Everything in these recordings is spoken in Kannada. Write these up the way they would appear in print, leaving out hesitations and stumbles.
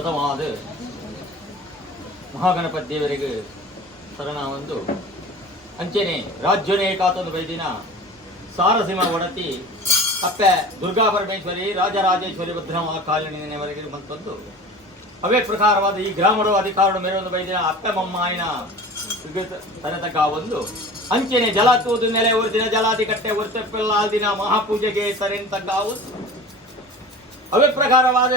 ಸತತವಾದ ಮಹಾಗಣಪತಿ ದೇವರಿಗೆ ಶರಣ ಒಂದು ಅಂಚೆನೆ ರಾಜ್ಯನೇ ಕಾತೊಂದು ಬೈದಿನ ಸಾರಸಿಂಹ ಒಡತಿ ಅಪ್ಪೆ ದುರ್ಗಾ ಪರಮೇಶ್ವರಿ ರಾಜರಾಜೇಶ್ವರಿ ಭದ್ರಮ ಕಾಲಿನೆವರೆಗೆ ಮತ್ತೊಂದು ಅವೇ ಪ್ರಕಾರವಾದ ಈ ಗ್ರಾಮದ ಅಧಿಕಾರದ ಮೇಲೆ ಒಂದು ಬೈದಿನ ಅಪ್ಪೆ ಮಮ್ಮಾಯಿನ ತನತಕ ಒಂದು ಅಂಚೆನೆ ಜಲ ತೂದು ನೆಲೆ ಒರ್ದಿನ ಜಲಾದಿ ಕಟ್ಟೆ ಒರ್ತೆಪ್ಪೆಲ್ಲ ದಿನ ಮಹಾಪೂಜೆಗೆ ತರೆಂತಕ್ಕ ಒಂದು ಅವೇ ಪ್ರಕಾರವಾದ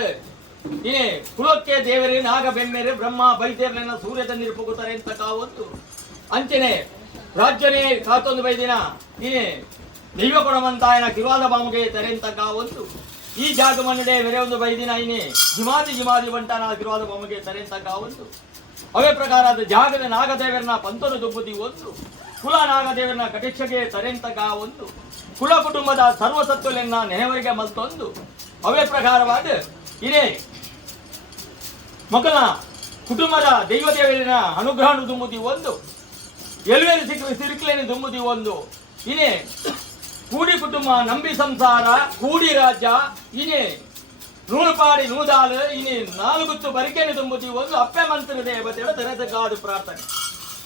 ಇನೇ ಕುಲಕ್ಕೆ ದೇವರೇ ನಾಗ ಬೆಮ್ಮೆರೆ ಬ್ರಹ್ಮ ಬೈದೇರ್ನ ಸೂರ್ಯದ ನಿರುಪುಗುತ್ತಾರೆ ಅಂತಕ್ಕ ಒಂದು ಅಂಚೆನೆ ರಾಜ್ಯನೇ ಕಾತೊಂದು ಬೈದಿನ ಇನೇ ದೈವ ಕೊಡಮಂತಾಯನ ಕಿರುವಾದ ಬಾಮಗೆ ತೆರೆಂತಕ್ಕ ಒಂದು ಈ ಜಾಗ ಮನ್ನಡೆ ಬೇರೆ ಒಂದು ಬೈದಿನ ಇನೇ ಜಿಮಾದಿ ಬಂಟನ ಕಿರುವಾದ ಬಾಮಗೆ ತೆರೆಂತಕ್ಕ ಒಂದು ಅವೇ ಪ್ರಕಾರ ಅದು ಜಾಗದ ನಾಗದೇವರನ್ನ ಪಂತನು ದುಬ್ಬುದಿ ಒಂದು ಕುಲ ನಾಗದೇವರನ್ನ ಕಟಿಕ್ಷಗೆ ತರೆಂತಕ್ಕ ಒಂದು ಕುಲ ಕುಟುಂಬದ ಸರ್ವಸತ್ವಲೆನ್ನ ನೆನೆವರಿಗೆ ಮತ್ತೊಂದು ಅವೇ ಪ್ರಕಾರವಾದ ಇದೇ ಮಕ್ಕಳ ಕುಟುಂಬದ ದೈವದೇವರಿನ ಅನುಗ್ರಹ ದುಂಬುದಿ ಒಂದು ಎಲ್ವೇರಿ ಸಿರಿಕ್ಲೇನಿ ದುಂಬುದಿ ಒಂದು ಇನೇ ಕೂಡಿ ಕುಟುಂಬ ನಂಬಿ ಸಂಸಾರ ಕೂಡಿ ರಾಜ್ಯ ಇನೇ ನೂರುಪಾಡಿ ನೂದಾಲು ಇನಿ ನಾಲ್ಗುತ್ತು ಬರಿಕೆನಿ ದುಂಬುದಿ ಒಂದು ಅಪ್ಪೆ ಮಂತ್ರ ದೇವತೆಯ ತೆರೆದಗಾದು ಪ್ರಾರ್ಥನೆ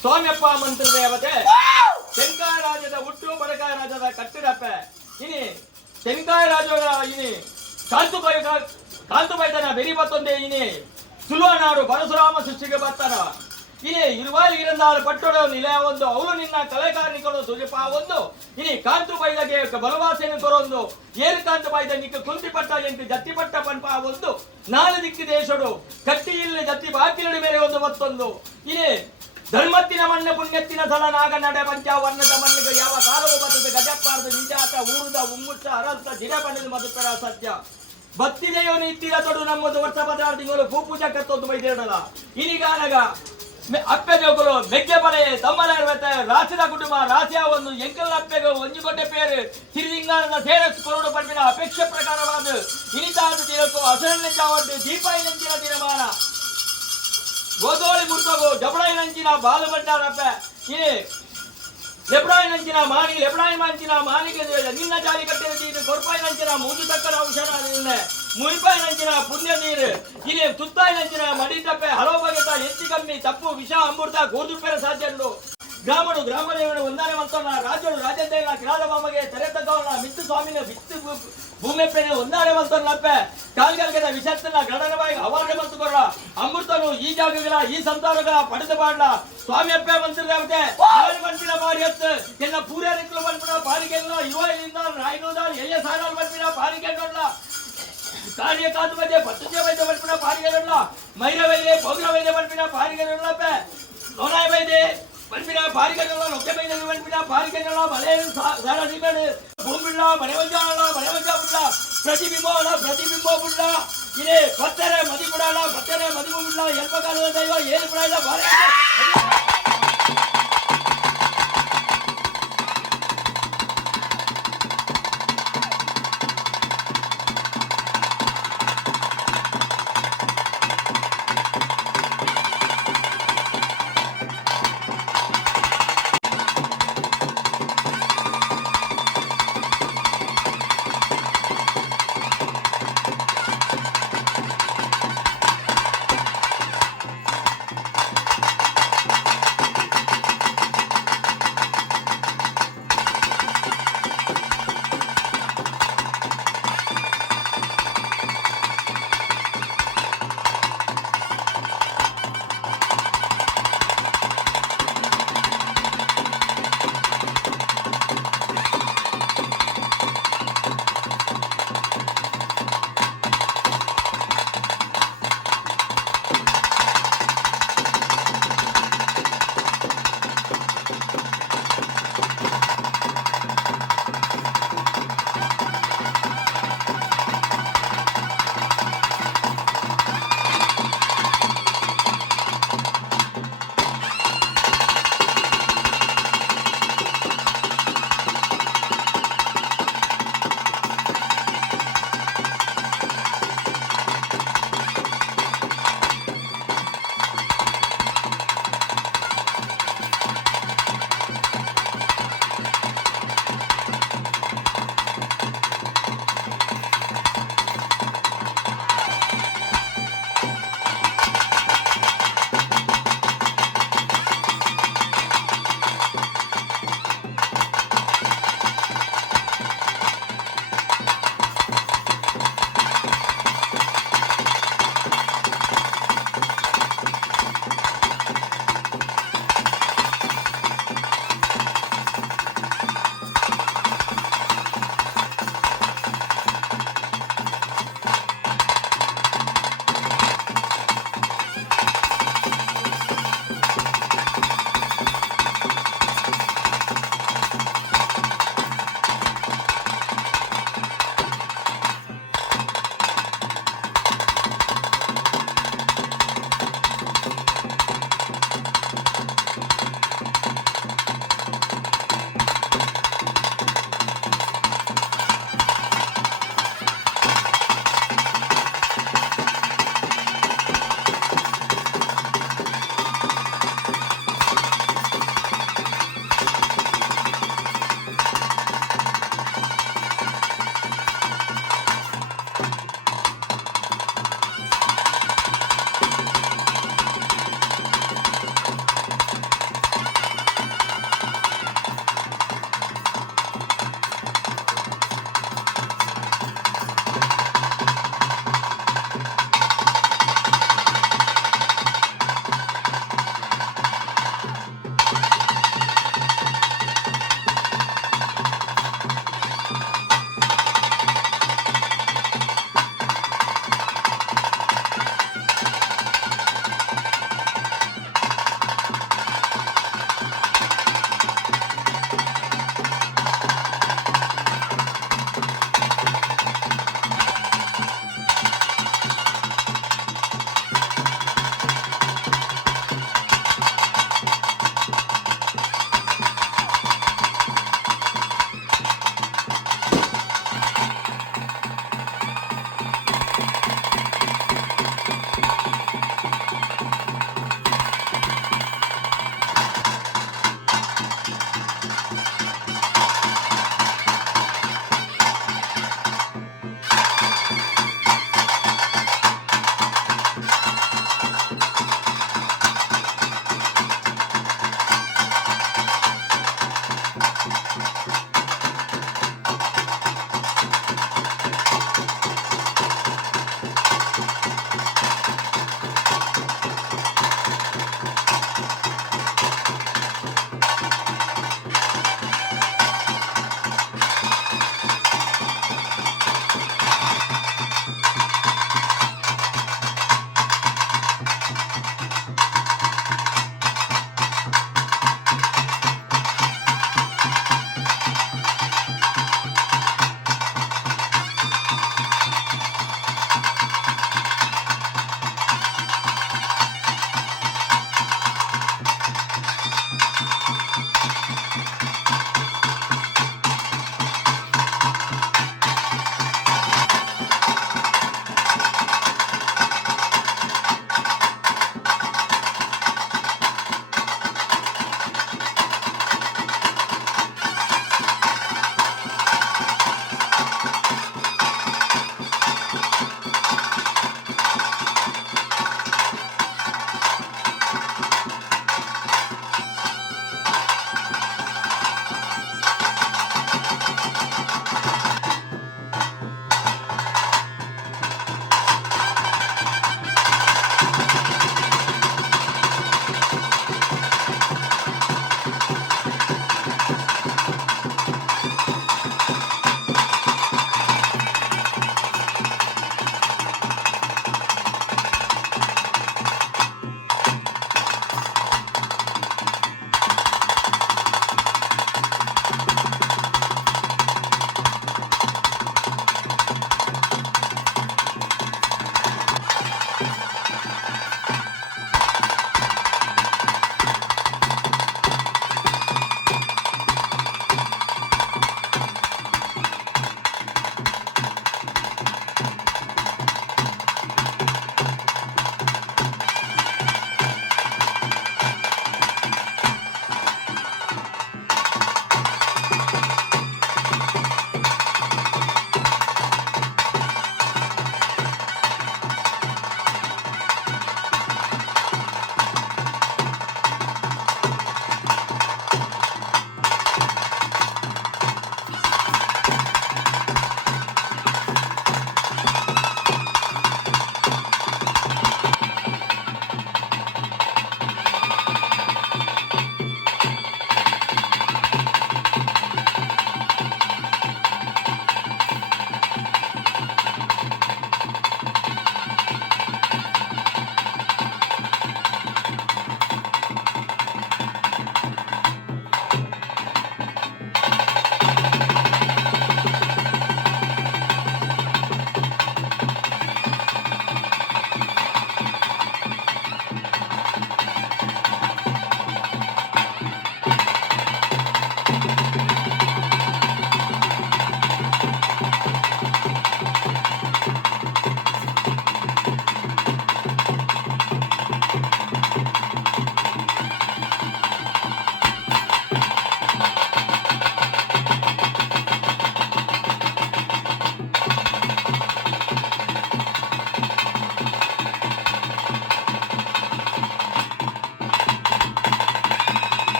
ಸ್ವಾಮ್ಯಪ್ಪ ಮಂತ್ರ ದೇವತೆ ತೆಂಕಾಯ ರಾಜ್ಯದ ಹುಟ್ಟು ಬಡಕಾಯ ರಾಜ್ಯದ ಕಟ್ಟಿಡಪ್ಪೆ ಇನಿ ತೆಂಕಾಯ ರಾಜ್ಯದ ಇನಿ ಕಾಂತುಬೈತನ ಬೆರಿ ಬತ್ತೊಂದೇ ಇನಿ ಸುಲ್ವನಾಡು ಪರಶುರಾಮ ಸೃಷ್ಟಿಗೆ ಬರ್ತಾರ ಇನಿ ಇರುವಾಲಿ ಇರಂದಾರು ಪಟ್ಟೊಡ ನಿಲಯ ಒಂದು ಅವಳು ನಿನ್ನ ಕಲೆಕಾರನಿಗಳು ಸುರಿಪ ಒಂದು ಇನಿ ಕಾಂತು ಬೈದಗೆ ಬಲವಾಸೆಯನ್ನು ಕೊರೊಂದು ಏರು ಕಾಂತು ಬೈದ ನಿಕ್ಕ ಕುಂತಿ ಪಟ್ಟ ಎಂಟು ಜತ್ತಿ ಪಟ್ಟ ಪಂಪ ಒಂದು ನಾಳೆ ದಿಕ್ಕಿ ದೇಶಡು ಕಟ್ಟಿ ಇಲ್ಲಿ ಜತ್ತಿ ಬಾಕಿಲಡಿ ಮೇಲೆ ಒಂದು ಮತ್ತೊಂದು ಇನಿ ಧರ್ಮತ್ತಿನ ಮಣ್ಣ ಪುಣ್ಯತ್ತಿನ ಸಲ ನಾಗ ನಡೆ ಪಂಚ ವರ್ಣದ ಮಣ್ಣಿಗೆ ಯಾವ ಕಾಲವು ಬರ್ತದೆ ಗಜಪ್ಪಾರ್ದು ನಿಜಾತ ಊರುದ ಉಮ್ಮುಚ್ಚ ಅರಸ್ತ ಜಿರ ಬಣ್ಣದ ಮಧುಕರ ಸತ್ಯ ಭಕ್ತಿದೆಯೋ ನಿತ್ತಿರ ತೊಡು ನಮ್ಮದು ವರ್ಷ ಪದಾರ್ಥಗಳು ಪೂಜಾ ಕತ್ತೊಂದು ಬೈದಿರಲ್ಲ ಇನಿಗಾನಗ ಅಪ್ಪೆ ಜೋಗುಲು ಬೆಗ್ಗೆ ಬಲೆ ತಮ್ಮಲ ರಾಸಿದ ಕುಟುಂಬ ರಾಸಿಯ ಒಂದು ಎಂಕಲ್ ಅಪ್ಪೆಗೆ ಒಂಜಿಗೊಂಡೆ ಪೇರು ಸಿರಿಲಿಂಗಾನದ ಸೇರಿಸಿಕೊಂಡು ಪಂಪಿನ ಅಪೇಕ್ಷೆ ಪ್ರಕಾರವಾದ ಇನಿತಾದ ದಿನಕ್ಕೂ ಹಸರನ್ನೇ ಚಾವಂದು ದೀಪಾಯಿನಂಚಿನ ದಿನಮಾನ ಗೋದೋಳಿ ಮುರ್ತಗೋ ಜಬಳಾಯಿನಂಚಿನ ಬಾಲು ಬಂಡಾರಪ್ಪೆ ಇನಿ ಲೆಬ್ರಾಯಿನಂಚಿನ ಮಾನಿ ಲೆಬ್ರಾಯಿನ ಮಾನಿಗೆ ನಿನ್ನ ಜಾಲಿ ಕಟ್ಟಿದ ಕೊರ್ಪಾಯಿನಂಚಿನ ಮೂಜು ತಕ್ಕನ ಔಷಧ ಮುಯಿಪಾಯಿನಂಚಿನ ಪುಣ್ಯ ನೀರು ಇಲ್ಲಿ ತುತ್ತಾಯಿನಂಚಿನ ಮಡಿತಪ್ಪೆ ಹಲವು ಬಗೆತ ಹೆಚ್ಚು ಕಮ್ಮಿ ತಪ್ಪು ವಿಷ ಅಮೃತ ಗೋದುಪ್ಪೆರ ಸಾಧ್ಯಗಳು ಗ್ರಾಮದೇವನ ಒಂದಾನೆ ಮಂತನ ರಾಜ್ಯಗಳು ರಾಜ್ಯದೇವನ ಕಿರಾದ ಬಾಮಗೆ ತೆರೆ ತಕ್ಕವನ ಮಿತ್ತು ಸ್ವಾಮಿನ ಬಿತ್ತು ಭೂಮೆಪ್ಪೆನ ಒಂದಾನೆ ಮಂತನಪ್ಪೆ ಕಾಲ್ಗಲ್ಗೆದ ವಿಷತ್ತನ ಗಡನವಾಗಿ ಅವಾರ್ಡ್ ಮಂತುಕೊರ ಅಮೃತನು ಈ ಜಾಗಗಳ ಈ ಸಂತಾನಗಳ ಪಡೆದು ಬಾಡ್ಲ ಸ್ವಾಮಿಯಪ್ಪೆ ಮಂತ್ರಿಯಾಗುತ್ತೆ ಬಂಪಿನ ಬಾರಿ ಹತ್ತು ಎಲ್ಲ ಪೂರ್ಯಾರಿಕಲು ಬಂಪಿನ ಪಾಲಿಕೆಲ್ಲ ಯುವದಿಂದ ರಾಯನೂದ ಎಯ್ಯ ಸಾರಾಲ್ ಬಂಪಿನ ಪಾಲಿಕೆ ನೋಡ್ಲ ಕಾರ್ಯ ಕಾತು ಬೈದೆ ಪತ್ತುಜೆ ವೈದ್ಯ ಬಂಪಿನ ಪಾಲಿಕೆ ನೋಡ್ಲ ಮೈರ ವೈದ್ಯ ಪೌದ್ರ ವೈದ್ಯ ಬಂಪಿನ ಪಾಲಿಕೆ ನೋಡ್ಲಪ್ಪೆ ನೋನಾಯ ವೈದ್ಯ ಬಂಪಿನ ಪಾಲಿಕೆ ನೋಡ್ಲ ನೊಕ್ಕೆ ಬೈದ ಬಂಪಿನ ಪಾಲಿಕೆ ನೋಡ್ಲ ಮಳೆ ಸಾರ ಸಿಗಡು ಭೂಮಿಲ್ಲ ಮನೆವಂಜ ಬಿಡ್ಲ ಪ್ರತಿಬಿಂಬ ಬಿಡ್ಲ ಇದೇ ಪತ್ತರೆ ಮದಿ ಬಿಡಲ್ಲ ಪತ್ತರೆ ಮದಿಮು ಬಿಡ್ಲ ಎಲ್ಪಕಾಲದ ದೈವ ಏನು ಬಿಡಲ್ಲ ಬಾರಿ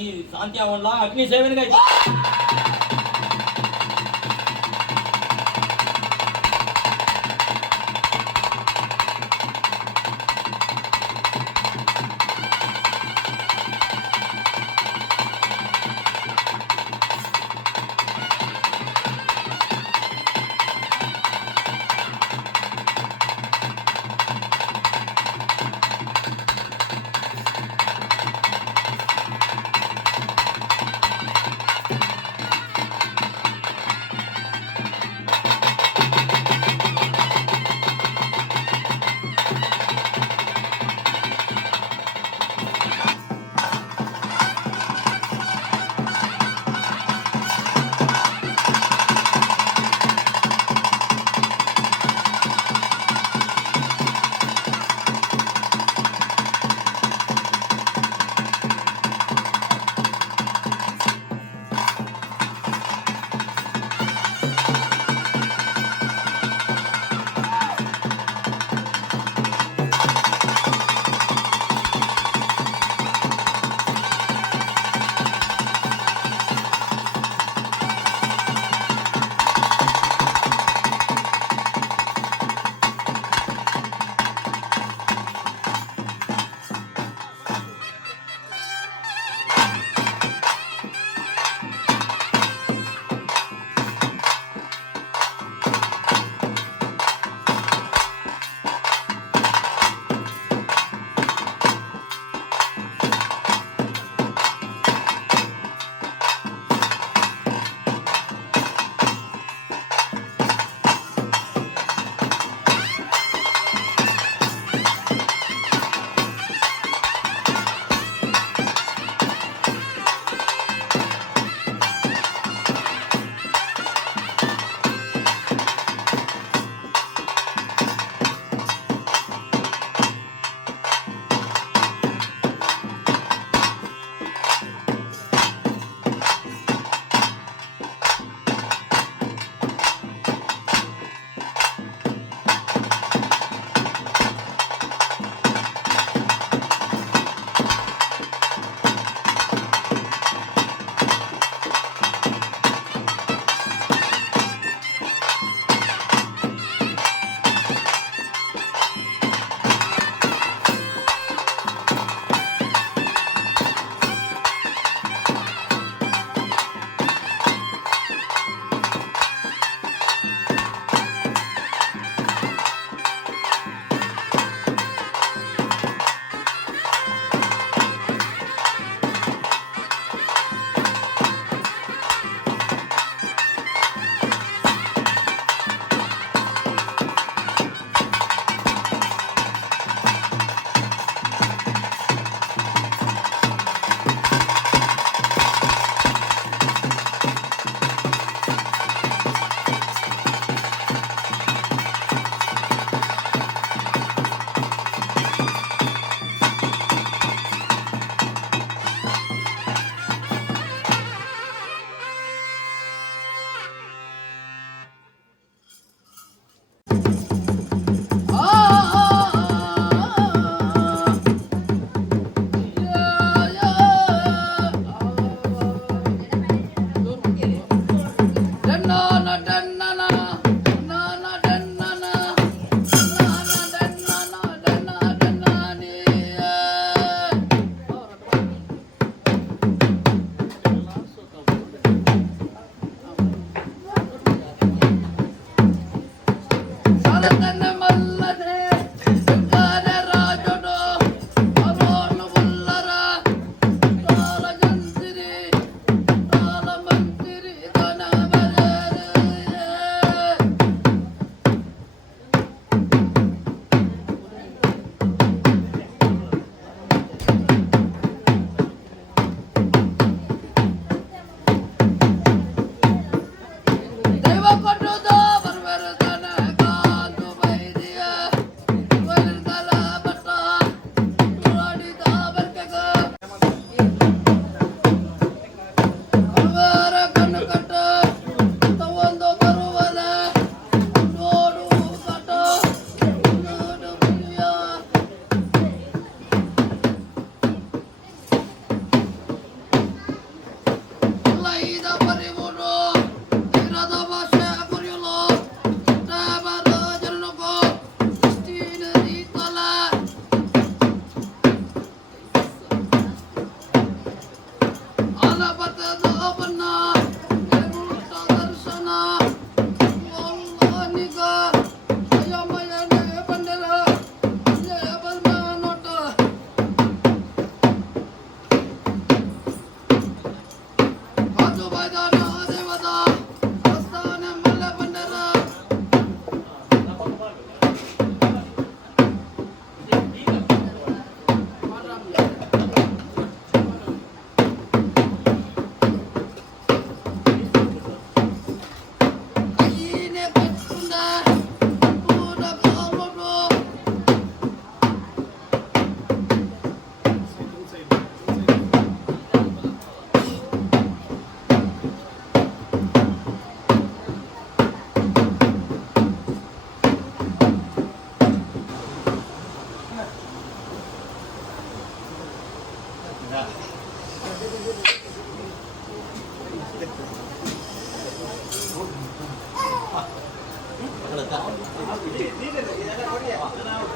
ಈ ಶಾಂತಿ ಅವನ್ಲ ಅಗ್ನಿ ಸೇವೆನಿಗಾಯ್ತು.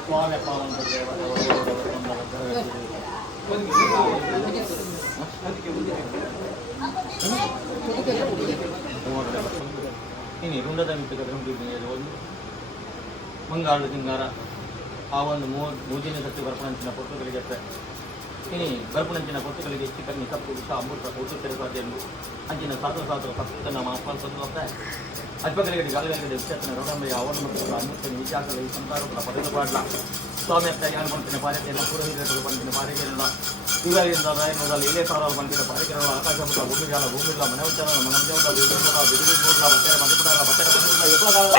ಸ್ವಾಮಿ ಪಾವಂತ ಇನ್ನು ರುಂಡದ ಮಿಟ್ಟಿಗೆ ಒಂದು ಮಂಗಾಳು ತಿಂಗಾರ ಆ ಒಂದು ಮೂಜಿನ ಸತ್ತಿ ಬರ್ಪಣಂಚಿನ ಪೊತ್ತುಗಳಿಗೆ ಇನಿ ಬರ್ಪಣಂಚಿನ ಪೊತ್ತುಗಳಿಗೆ ಚಿಕನ್ನಿ ಕಪ್ಪು ವಿಷ ಅಮೃತ ಒಟ್ಟು ತೆರೆಸಾದೆಂದು ಅಂಚಿನ ಸಾತ್ರ ಸಪ್ತ ನಮ್ಮ ಅಪ್ಪ ಸಂತ ಅಜ್ಪಕರಿಗೆ ಗಾಳಿಗಳಿಗೆ ವಿಚಾರನ ರೋಡಂಬೆ ಅವನ ಮತ್ತು ಅಮೃತನ ವಿಚಾರದಲ್ಲಿ ಈ ಸಂತಾರಗಳ ಪಡೆದು ಪಾಡ್ಲ ಸ್ವಾಮಿ ಅತ್ತ ಯಾರು ಬಂತಿನ ಪಾರಿಕೆಲ್ಲ ಪೂರೈಸಿದ ಬಂತಿನ ಪಾರಿಕೆಲ್ಲ ಯುಗಾಲಿಂದ ರಾಯನದಲ್ಲಿ ಇಲ್ಲೇ ಸಾವಿರ ಬಂತಿನ ಪಾರಿಕೆಗಳ ಆಕಾಶ ಭೂಮಿಗಾಲ ಭೂಮಿಲ್ಲ ಮನೋಚಾರ ಮನೋಜ ಬಿಡುಗಡೆ ನೋಡ್ಲ ಬಟ್ಟೆ ಮದುಪುಡ ಬಟ್ಟೆ ಬಂದಿಲ್ಲ ಎಪ್ಪಗಾಲ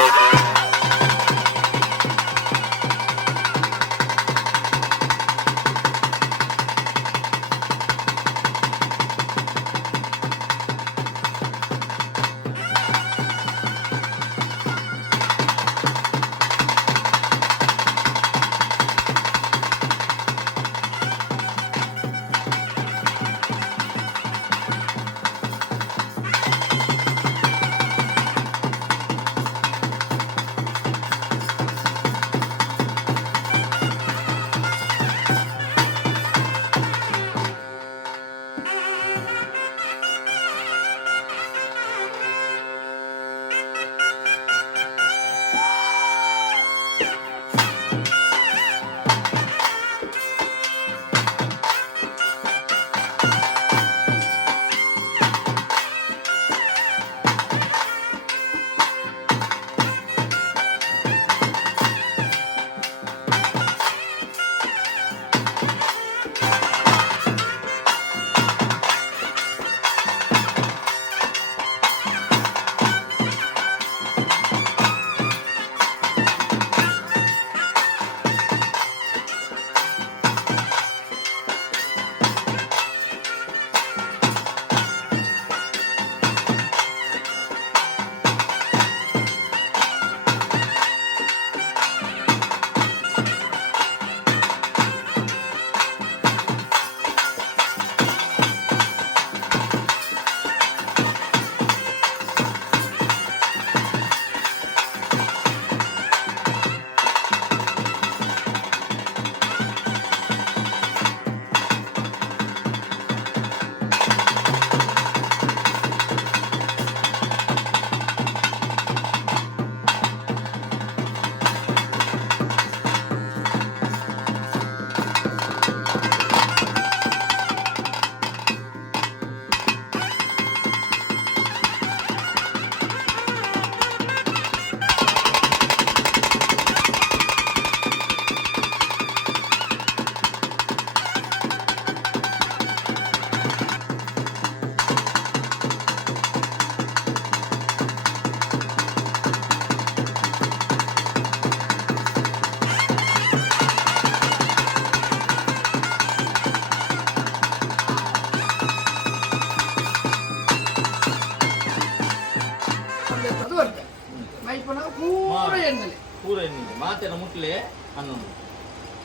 ಪೂರ ಎಣ್ಣೆ ಮಾತೆನ ಮುಟ್ಲೆ ಅನ್ನೊಂದು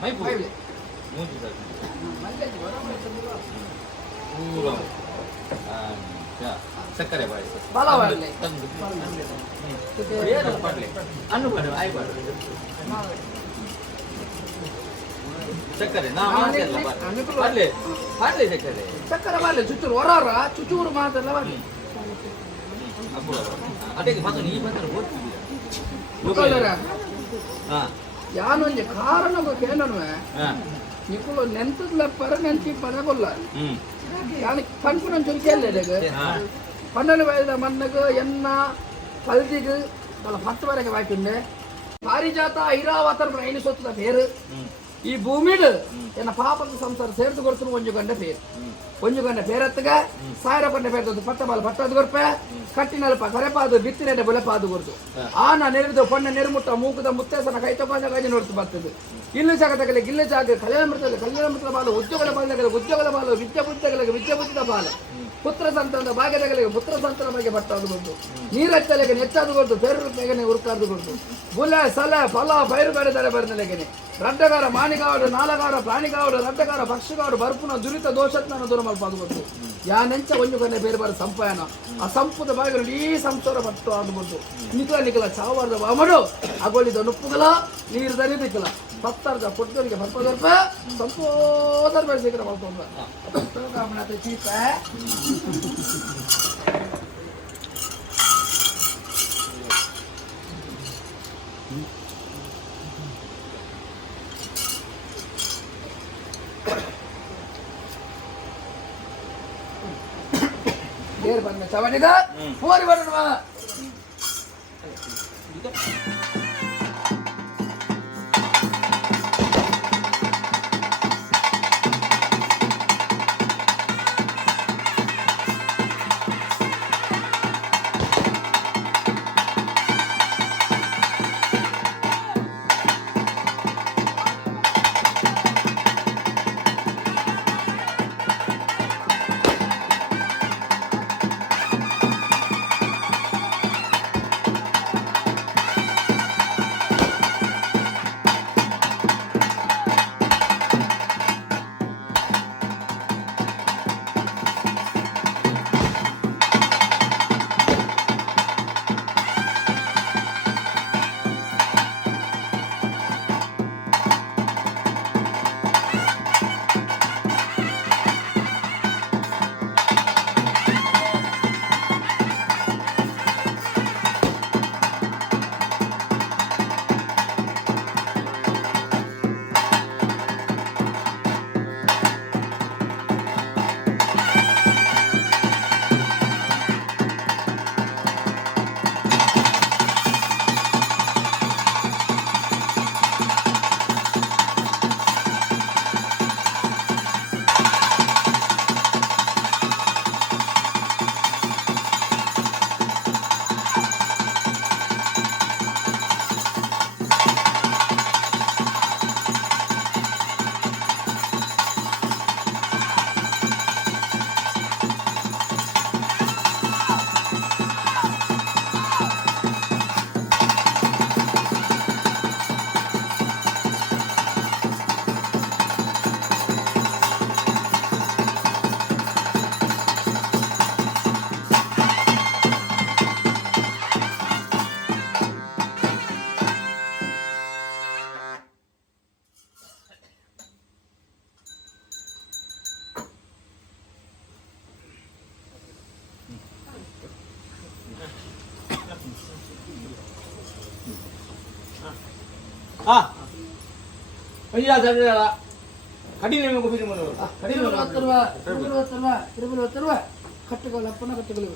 ಮೈ ಪೂರ ಮೂತಿ ಸರ್ ಪೂರ ಸಕ್ಕರೆ ಪಾಯಸ ಪಡ್ಲೆ ಅನ್ನು ಪಡ್ಲೆ ಆಯ್ ಪಡ್ಲೆ ಸಕ್ಕರೆ ನಾ ಮಾತೆಲ್ಲ ಪಡ್ಲೆ ಪಡ್ಲೆ ಸಕ್ಕರೆ ಸಕ್ಕರೆ ಬಾರ್ಲೆ ಚುಚ್ಚೂರು ಹೊರ ಚುಚ್ಚೂರು ಮಾತೆಲ್ಲ ಬಾರ್ಲೆ ಅದಕ್ಕೆ ಮಾತು ನೀ ಬಂದ್ರೆ ಯಾನೊಂದು ಕಾರಣ ಕೇಳನುವೆ ನಿಕ್ಕಳು ನೆಂತದ್ಲ ಪರ ನೆಂತಿ ಪರಗೊಲ್ಲ ಯಾನಿಗೆ ಪನ್ಪುನೊಂದು ಕೇಳಲೆಗ ಪನ್ನెండు వయసుల మన్నకు ఎన్న పల్దికు వాళ్ళ 10 వరకు వాటిండే పారిజాತ ಐರಾವತರ ಐನು ಸೊತ್ತದ ಪೇರು ಈ ಭೂಮಿಡು ಎನ್ನ ಪಾಪದ ಸಂಸಾರ ಸೇರ್ದು ಕೊಡ್ತು ಒಂಜು ಗಂಟೆ ಪೇರತ್ತಗ ಸಾವಿರ ಗಂಟೆ ಪೇರ್ತದ್ದು ಪಟ್ಟ ಬಾಲ ಪಟ್ಟದು ಕೊರ್ಪೆ ಕಟ್ಟಿನಲ್ಪ ಕರೆಪಾದು ಬಿತ್ತಿನ ಬೆಲೆಪಾದು ಕೊಡ್ತು ಆನ ನೆರೆದು ಪಣ್ಣ ನೆರುಮುಟ್ಟ ಮೂಕದ ಮುತ್ತೇಸನ ಕೈ ತಗೊಂಡ ಗಂಜಿ ನೋಡ್ತು ಬರ್ತದೆ ಇಲ್ಲು ಜಾಗದಲ್ಲಿ ಗಿಲ್ಲು ಜಾಗ ಕಲ್ಯಾಣ ಮೃತದ ಬಾಲು ಉದ್ಯೋಗದ ಬಾಲು ವಿದ್ಯಾ ಬುದ್ಧಿದ ಬಾಲು ಪುತ್ರ ಸಂತಾನದ ಭಾಗ್ಯದಗಳಿಗೆ ಪುತ್ರ ಸಂತಾನ ಬಗ್ಗೆ ಬಟ್ಟದು ಕೊಡ್ತು ನೀರಚ್ಚಲೆಗೆ ನೆಚ್ಚಾದು ಕೊಡ್ತು ಬೇರೆ ಉರುಕಾದು ಕೊಡ್ತು ಬುಲೆ ಸಲೆ ಫಲ ಬೈರುಗಾಡಿದರೆ ಬರೆದಲೆಗೆನೆ ರಡ್ಡಗಾರ ಮಾಣಿಗಾವಡು ನಾಲಗಾರ ಪ್ರಾಣಿಗಾವಡು ರಡ್ಡಗಾರ ಪಕ್ಷಿಗಾವಡು ಬರ್ಪುನ ದುರಿತ ದೋಷತ್ನ ದುರಮಲ್ಪಾದು ಕೊಡ್ತು ಯಾನೆಂಚ ಒಂದು ಕೊನೆ ಬೇರೆ ಬೇರೆ ಸಂಪಾಯನ ಆ ಸಂಪುದ ಬಾಗಿಲು ಈ ಸಂಸಾರ ಬತ್ತು ಅಂದ್ಬಿಟ್ಟು ನಿಖಲ ಚಾವಾರದ ಬಾಮಡು ಅಗೋಳಿದ ನುಪ್ಪುಗಲ ನೀರು ದರಿದಿಕ್ಕಲ 10,000 ಕೊಟ್ಟವರಿಗೆ 10,000 ರೂಪಾಯಿ ಸಂಪೋದರ ಬೆಳೆಸಿದ್ರೆ ಮಾಡ್ಕೊಂಡು ಚೀಪ ಬೇರೆ ಬಂದ ಚವಣಿಗ ಹೋರಿ ಬರೋಣ ಕಟ್ಟುಗಳು ಅಪ್ಪನ ಕಟ್ಟುಗಳು